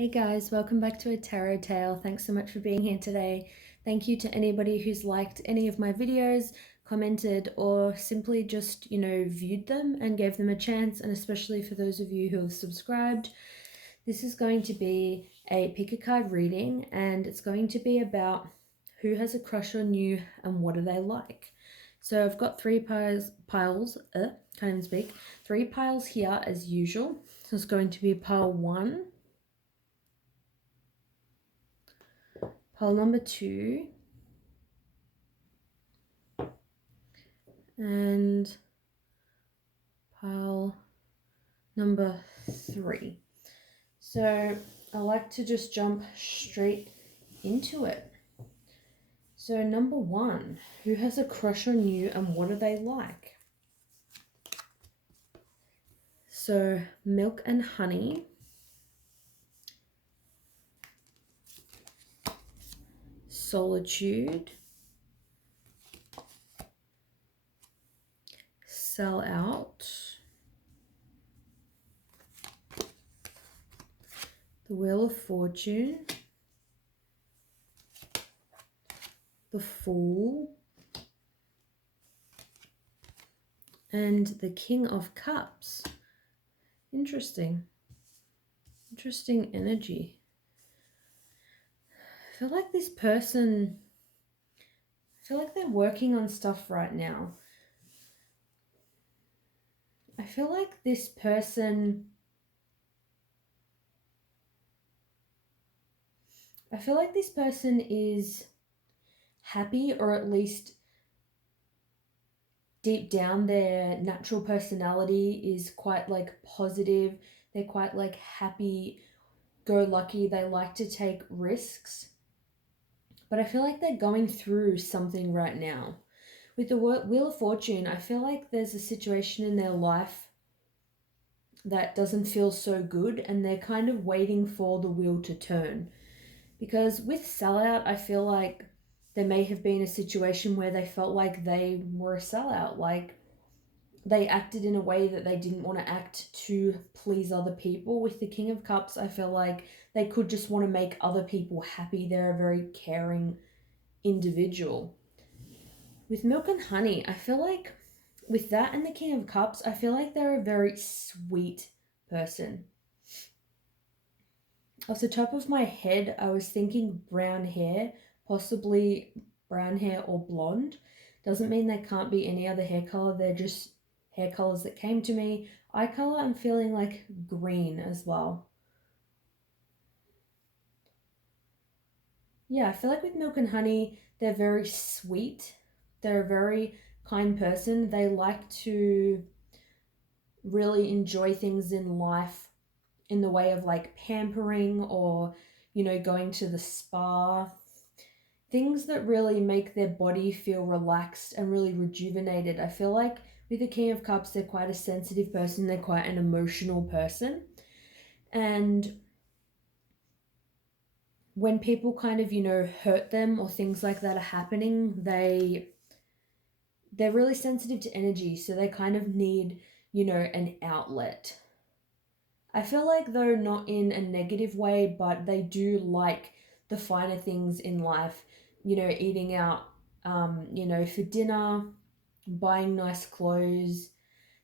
Hey guys, welcome back to a tarot tale. Thanks so much for being here today. Thank you to anybody who's liked any of my videos, commented, or simply just, viewed them and gave them a chance, and especially for those of you who have subscribed. This is going to be a pick a card reading, and it's going to be about who has a crush on you and what do they like. So I've got three can't even speak, 3 piles here as usual. So it's going to be pile 1, pile number 2, and pile number 3. So I like to just jump straight into it. So number 1, who has a crush on you and what do they like? So milk and honey, solitude, sell out, the Wheel of Fortune, the Fool, and the King of Cups. Interesting energy. I feel like this person, they're working on stuff right now. I feel like this person is happy, or at least deep down their natural personality is quite positive. They're quite happy go lucky. They like to take risks. But I feel like they're going through something right now. With the Wheel of Fortune, I feel like there's a situation in their life that doesn't feel so good, and they're kind of waiting for the wheel to turn. Because with sellout, I feel like there may have been a situation where they felt like they were a sellout, like they acted in a way that they didn't want to act to please other people. With the King of Cups, I feel like they could just want to make other people happy. They're a very caring individual. With milk and honey, I feel like with that and the King of Cups, I feel like they're a very sweet person. Off the top of my head, I was thinking brown hair, possibly brown hair or blonde. Doesn't mean there can't be any other hair color. They're just hair colors that came to me. Eye color, I'm feeling like green as well. Yeah, I feel like with milk and honey, they're very sweet. They're a very kind person. They like to really enjoy things in life in the way of pampering, or going to the spa, things that really make their body feel relaxed and really rejuvenated. I feel like with the King of Cups, they're quite a sensitive person. They're quite an emotional person, and when people kind of hurt them or things like that are happening, they're really sensitive to energy, so they kind of need an outlet. I feel like, though not in a negative way, but they do like the finer things in life, eating out, for dinner, buying nice clothes.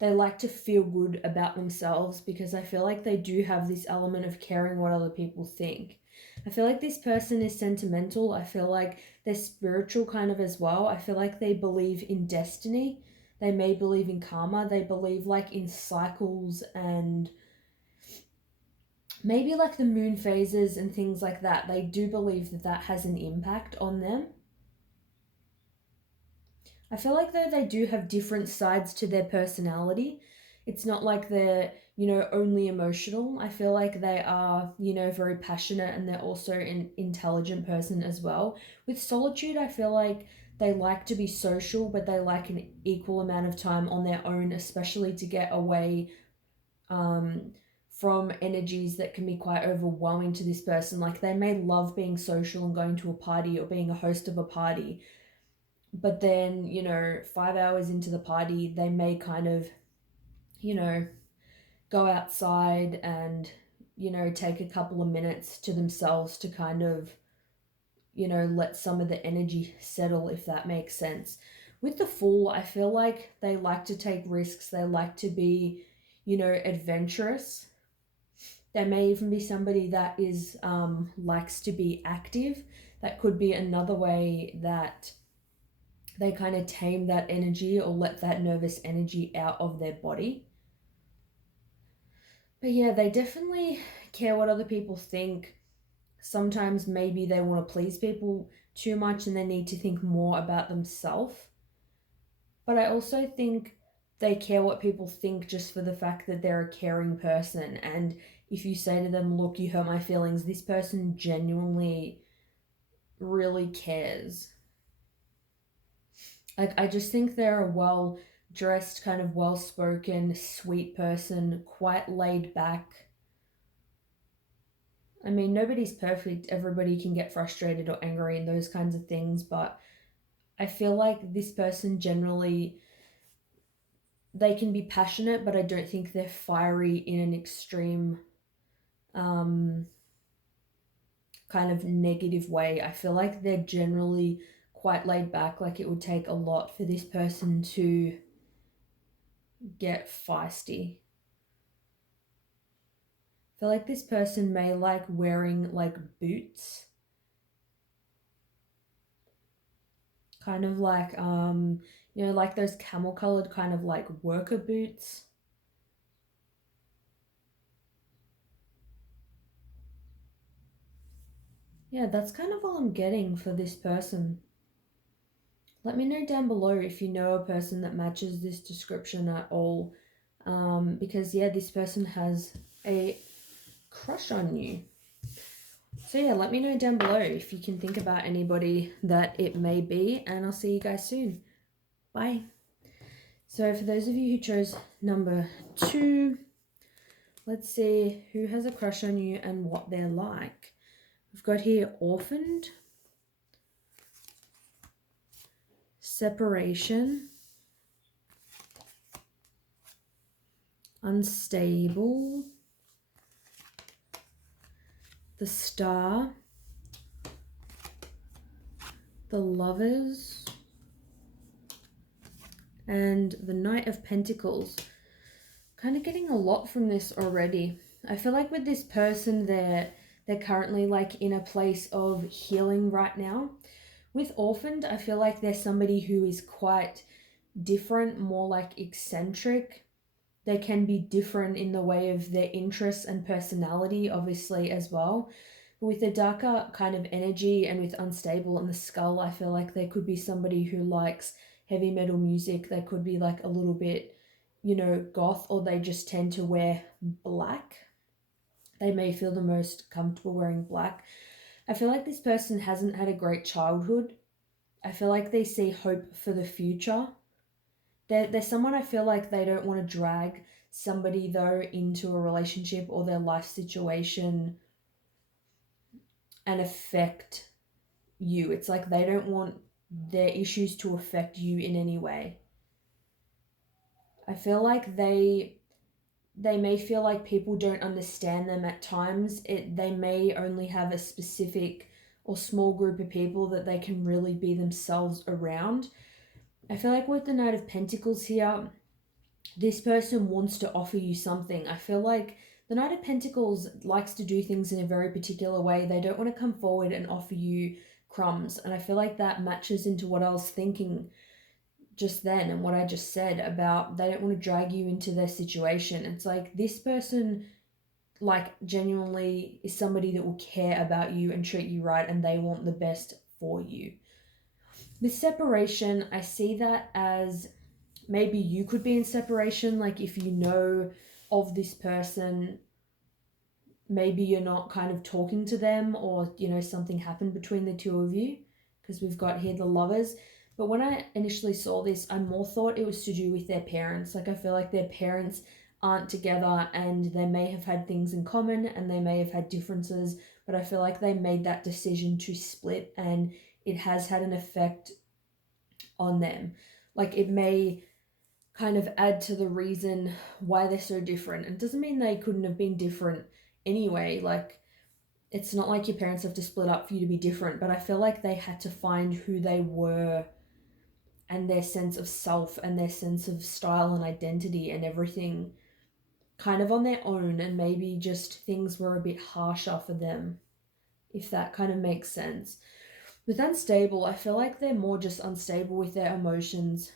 They like to feel good about themselves, because I feel like they do have this element of caring what other people think. I feel like this person is sentimental. I feel like they're spiritual kind of as well. I feel like they believe in destiny. They may believe in karma. They believe in cycles, and maybe the moon phases and things like that. They do believe that that has an impact on them. I feel like, though, they do have different sides to their personality. It's not like they're, only emotional. I feel like they are, very passionate, and they're also an intelligent person as well. With solitude, I feel like they like to be social, but they like an equal amount of time on their own, especially to get away from energies that can be quite overwhelming to this person. Like, they may love being social and going to a party or being a host of a party, but then 5 hours into the party, they may kind of go outside and take a couple of minutes to themselves to kind of, let some of the energy settle, if that makes sense. With the Fool, I feel like they like to take risks, they like to be, adventurous. There may even be somebody that is likes to be active. That could be another way that they kind of tame that energy or let that nervous energy out of their body. But yeah, they definitely care what other people think. Sometimes maybe they want to please people too much and they need to think more about themselves. But I also think they care what people think just for the fact that they're a caring person. And if you say to them, look, you hurt my feelings, this person genuinely really cares. Like, I just think they're a well dressed, kind of well spoken, sweet person, quite laid back. I mean, nobody's perfect. Everybody can get frustrated or angry and those kinds of things. But I feel like this person generally, they can be passionate, but I don't think they're fiery in an extreme um, kind of negative way. I feel like they're generally quite laid back. Like, it would take a lot for this person to get feisty. I feel like this person may like wearing like boots, kind of like like those camel colored kind of like worker boots. Yeah, that's kind of all I'm getting for this person. Let me know down below if you know a person that matches this description at all. Because yeah, this person has a crush on you. So yeah, let me know down below if you can think about anybody that it may be, and I'll see you guys soon. Bye. So for those of you who chose number 2, let's see who has a crush on you and what they're like. We've got here orphaned, separation, unstable, the Star, the Lovers, and the Knight of Pentacles. Kind of getting a lot from this already. I feel like with this person, they're currently like in a place of healing right now. With orphaned, I feel like there's somebody who is quite different, more like eccentric. They can be different in the way of their interests and personality, obviously, as well. But with the darker kind of energy and with unstable and the skull, I feel like there could be somebody who likes heavy metal music. They could be like a little bit, goth, or they just tend to wear black. They may feel the most comfortable wearing black. I feel like this person hasn't had a great childhood. I feel like they see hope for the future. They're someone I feel like they don't want to drag somebody, though, into a relationship or their life situation and affect you. It's like they don't want their issues to affect you in any way. I feel like they may feel like people don't understand them at times. They may only have a specific or small group of people that they can really be themselves around. I feel like with the Knight of Pentacles here, this person wants to offer you something. I feel like the Knight of Pentacles likes to do things in a very particular way. They don't want to come forward and offer you crumbs. And I feel like that matches into what I was thinking just then and what I just said about they don't want to drag you into their situation. It's like this person like genuinely is somebody that will care about you and treat you right, and they want the best for you. With separation, I see that as maybe you could be in separation. Like if you know of this person, maybe you're not kind of talking to them, or something happened between the two of you, because we've got here the Lovers. But when I initially saw this, I more thought it was to do with their parents. Like I feel like their parents aren't together and they may have had things in common and they may have had differences, but I feel like they made that decision to split and it has had an effect on them. Like it may kind of add to the reason why they're so different. And it doesn't mean they couldn't have been different anyway. Like, it's not like your parents have to split up for you to be different, but I feel like they had to find who they were and their sense of self and their sense of style and identity and everything kind of on their own, and maybe just things were a bit harsher for them, if that kind of makes sense. With unstable, I feel like they're more just unstable with their emotions.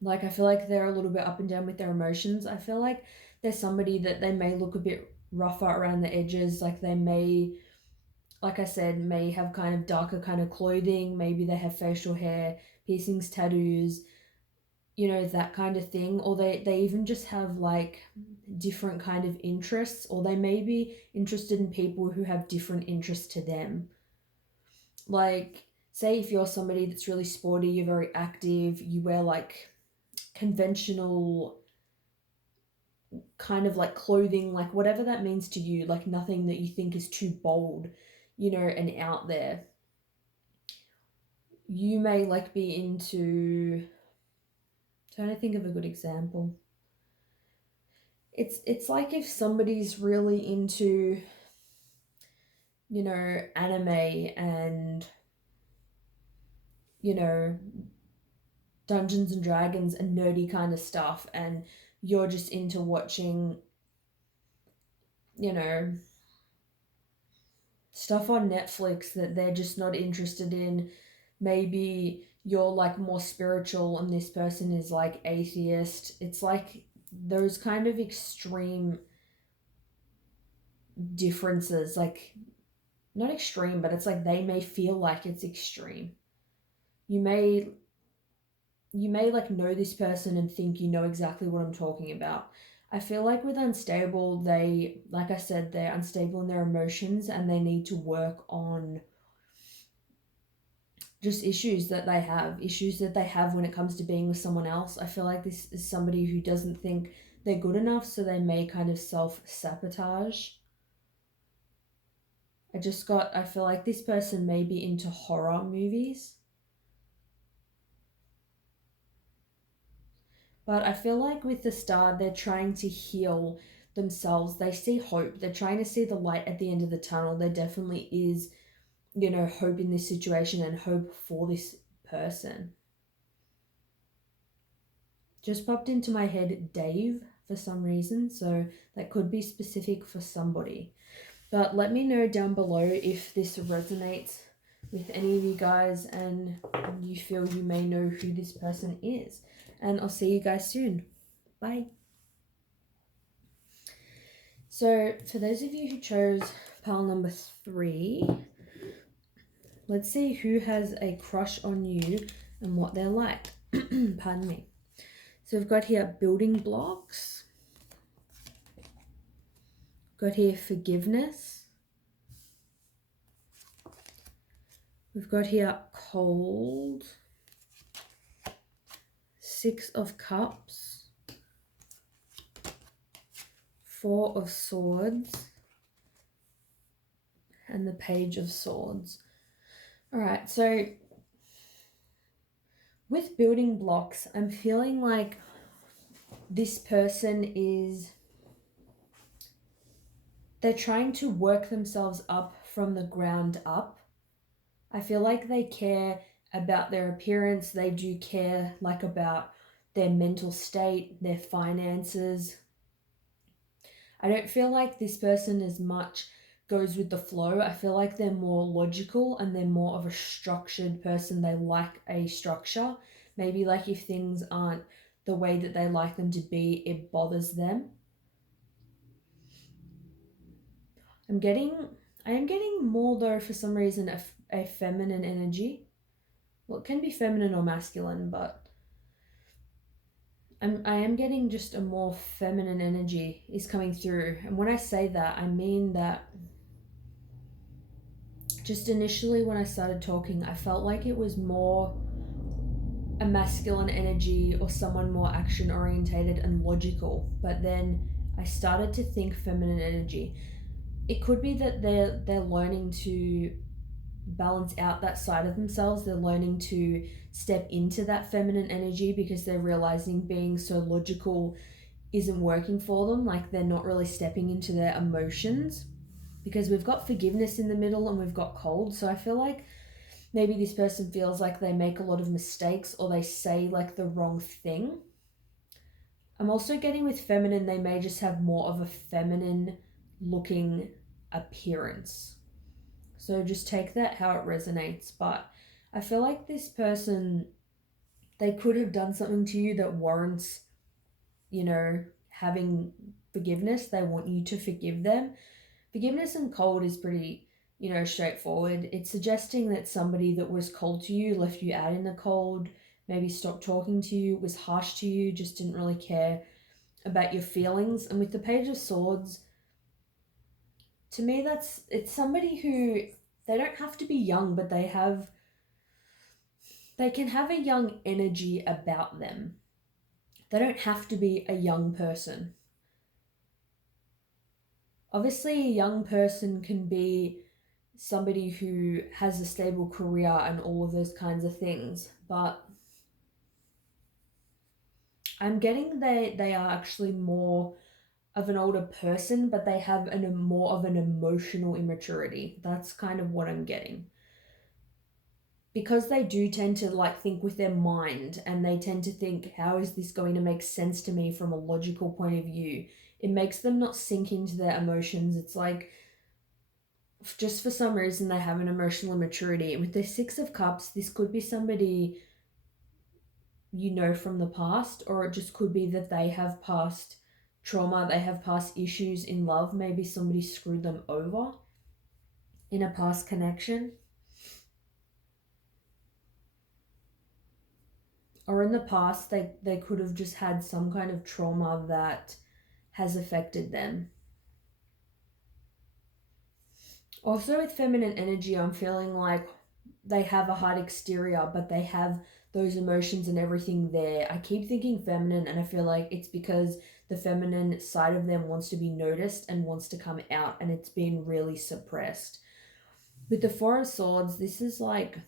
Like, I feel like they're a little bit up and down with their emotions. I feel like there's somebody that they may look a bit rougher around the edges. Like, they may, like I said, may have kind of darker kind of clothing. Maybe they have facial hair, piercings, tattoos, you know, that kind of thing. Or they even just have like different kind of interests, or they may be interested in people who have different interests to them. Like, say if you're somebody that's really sporty, you're very active, you wear like conventional kind of like clothing, like whatever that means to you, like nothing that you think is too bold, you know, and out there. You may like be into, trying to think of a good example. It's like if somebody's really into, you know, anime and, you know, Dungeons and Dragons and nerdy kind of stuff, and you're just into watching, you know, stuff on Netflix that they're just not interested in. Maybe you're like more spiritual and this person is like atheist. It's like those kind of extreme differences, like not extreme, but it's like they may feel like it's extreme. You may like know this person and think you know exactly what I'm talking about. I feel like with unstable, they, like I said, they're unstable in their emotions and they need to work on just issues that they have when it comes to being with someone else. I feel like this is somebody who doesn't think they're good enough, so they may kind of self-sabotage. I feel like this person may be into horror movies. But I feel like with the star, they're trying to heal themselves. They see hope. They're trying to see the light at the end of the tunnel. There definitely is, you know, hope in this situation and hope for this person. Just popped into my head Dave for some reason, so that could be specific for somebody. But let me know down below if this resonates with any of you guys and you feel you may know who this person is. And I'll see you guys soon. Bye. So for those of you who chose pile number 3, let's see who has a crush on you and what they're like. Pardon me. So we've got here building blocks. Got here forgiveness. We've got here cold. 6 of Cups. 4 of Swords. And the Page of Swords. Alright, so with building blocks, I'm feeling like this person is, they're trying to work themselves up from the ground up. I feel like they care about their appearance. They do care like about their mental state, their finances. I don't feel like this person as much goes with the flow. I feel like they're more logical and they're more of a structured person. They like a structure. Maybe like if things aren't the way that they like them to be, it bothers them. I am getting more though for some reason a feminine energy. Well, it can be feminine or masculine, but I am getting just a more feminine energy is coming through. And when I say that, I mean that just initially when I started talking, I felt like it was more a masculine energy or someone more action orientated and logical. But then I started to think feminine energy. It could be that they're learning to balance out that side of themselves. They're learning to step into that feminine energy because they're realizing being so logical isn't working for them, like they're not really stepping into their emotions, because we've got forgiveness in the middle and we've got cold. So I feel like maybe this person feels like they make a lot of mistakes or they say like the wrong thing. I'm also getting with feminine, they may just have more of a feminine looking appearance. So just take that how it resonates. But I feel like this person, they could have done something to you that warrants, having forgiveness. They want you to forgive them. Forgiveness and cold is pretty, straightforward. It's suggesting that somebody that was cold to you left you out in the cold, maybe stopped talking to you, was harsh to you, just didn't really care about your feelings. And with the Page of Swords, to me, it's somebody who, they don't have to be young, but they can have a young energy about them. They don't have to be a young person. Obviously, a young person can be somebody who has a stable career and all of those kinds of things, but I'm getting they are actually more of an older person, but they have more of an emotional immaturity. That's kind of what I'm getting. Because they do tend to like think with their mind, and they tend to think, how is this going to make sense to me from a logical point of view? It makes them not sink into their emotions. It's like, just for some reason, they have an emotional immaturity. And with the Six of Cups, this could be somebody from the past, or it just could be that they have past trauma, they have past issues in love. Maybe somebody screwed them over in a past connection. Or in the past, they could have just had some kind of trauma that has affected them. Also, with feminine energy, I'm feeling like they have a hard exterior, but they have those emotions and everything there. I keep thinking feminine, and I feel like it's because the feminine side of them wants to be noticed and wants to come out, and it's been really suppressed. With the Four of Swords, this is like,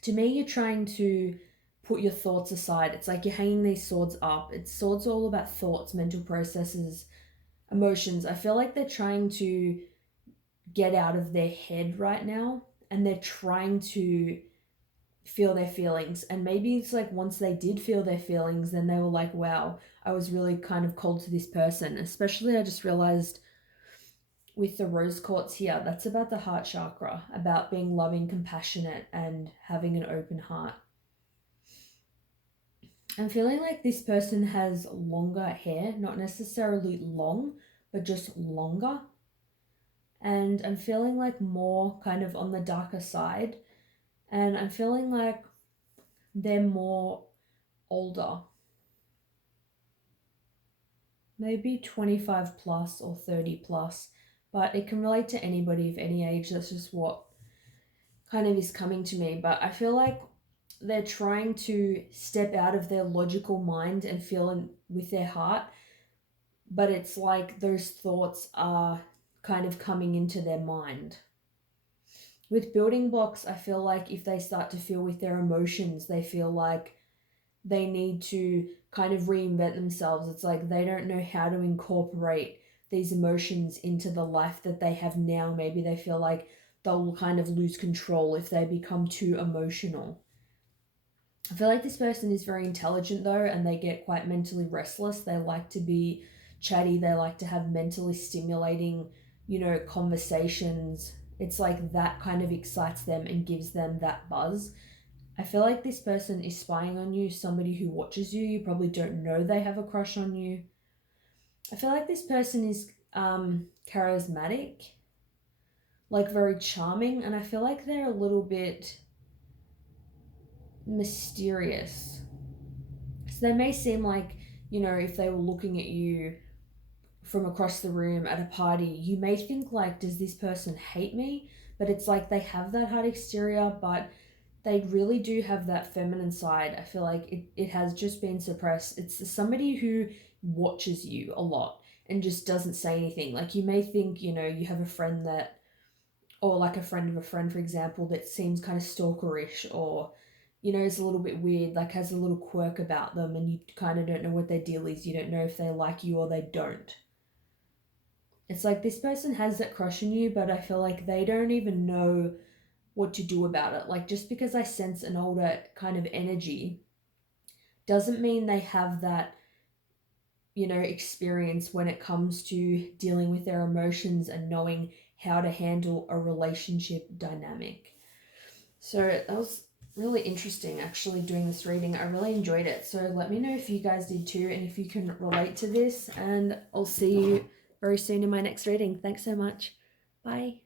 to me, you're trying to put your thoughts aside. It's like you're hanging these swords up. Swords are all about thoughts, mental processes, emotions. I feel like they're trying to get out of their head right now, and they're trying to feel their feelings. And maybe it's like once they did feel their feelings, then they were like, wow, I was really kind of cold to this person. Especially, I just realized with the rose quartz here, that's about the heart chakra, about being loving, compassionate, and having an open heart. I'm feeling like this person has longer hair, not necessarily long, but just longer. And I'm feeling like more kind of on the darker side. And I'm feeling like they're more older. Maybe 25 plus or 30 plus. But it can relate to anybody of any age. That's just what kind of is coming to me. But I feel like they're trying to step out of their logical mind and feel with their heart, but it's like those thoughts are kind of coming into their mind. With building blocks, I feel like if they start to feel with their emotions, they feel like they need to kind of reinvent themselves. It's like they don't know how to incorporate these emotions into the life that they have now. Maybe they feel like they'll kind of lose control if they become too emotional. I feel like this person is very intelligent though, and they get quite mentally restless. They like to be chatty, they like to have mentally stimulating, conversations. It's like that kind of excites them and gives them that buzz. I feel like this person is spying on you, somebody who watches you. You probably don't know they have a crush on you. I feel like this person is charismatic, like very charming, and I feel like they're a little bit mysterious. So they may seem like, if they were looking at you from across the room at a party, you may think like, does this person hate me? But it's like they have that hard exterior, but they really do have that feminine side. I feel like it has just been suppressed. It's somebody who watches you a lot and just doesn't say anything. Like you may think, you have a friend that, or like a friend of a friend, for example, that seems kind of stalkerish, or you know, is a little bit weird, like has a little quirk about them, and you kind of don't know what their deal is. You don't know if they like you or they don't. It's like this person has that crush on you, but I feel like they don't even know what to do about it. Like, just because I sense an older kind of energy doesn't mean they have that, you know, experience when it comes to dealing with their emotions and knowing how to handle a relationship dynamic. So that was really interesting actually doing this reading. I really enjoyed it. So let me know if you guys did too and if you can relate to this. And I'll see you very soon in my next reading. Thanks so much. Bye.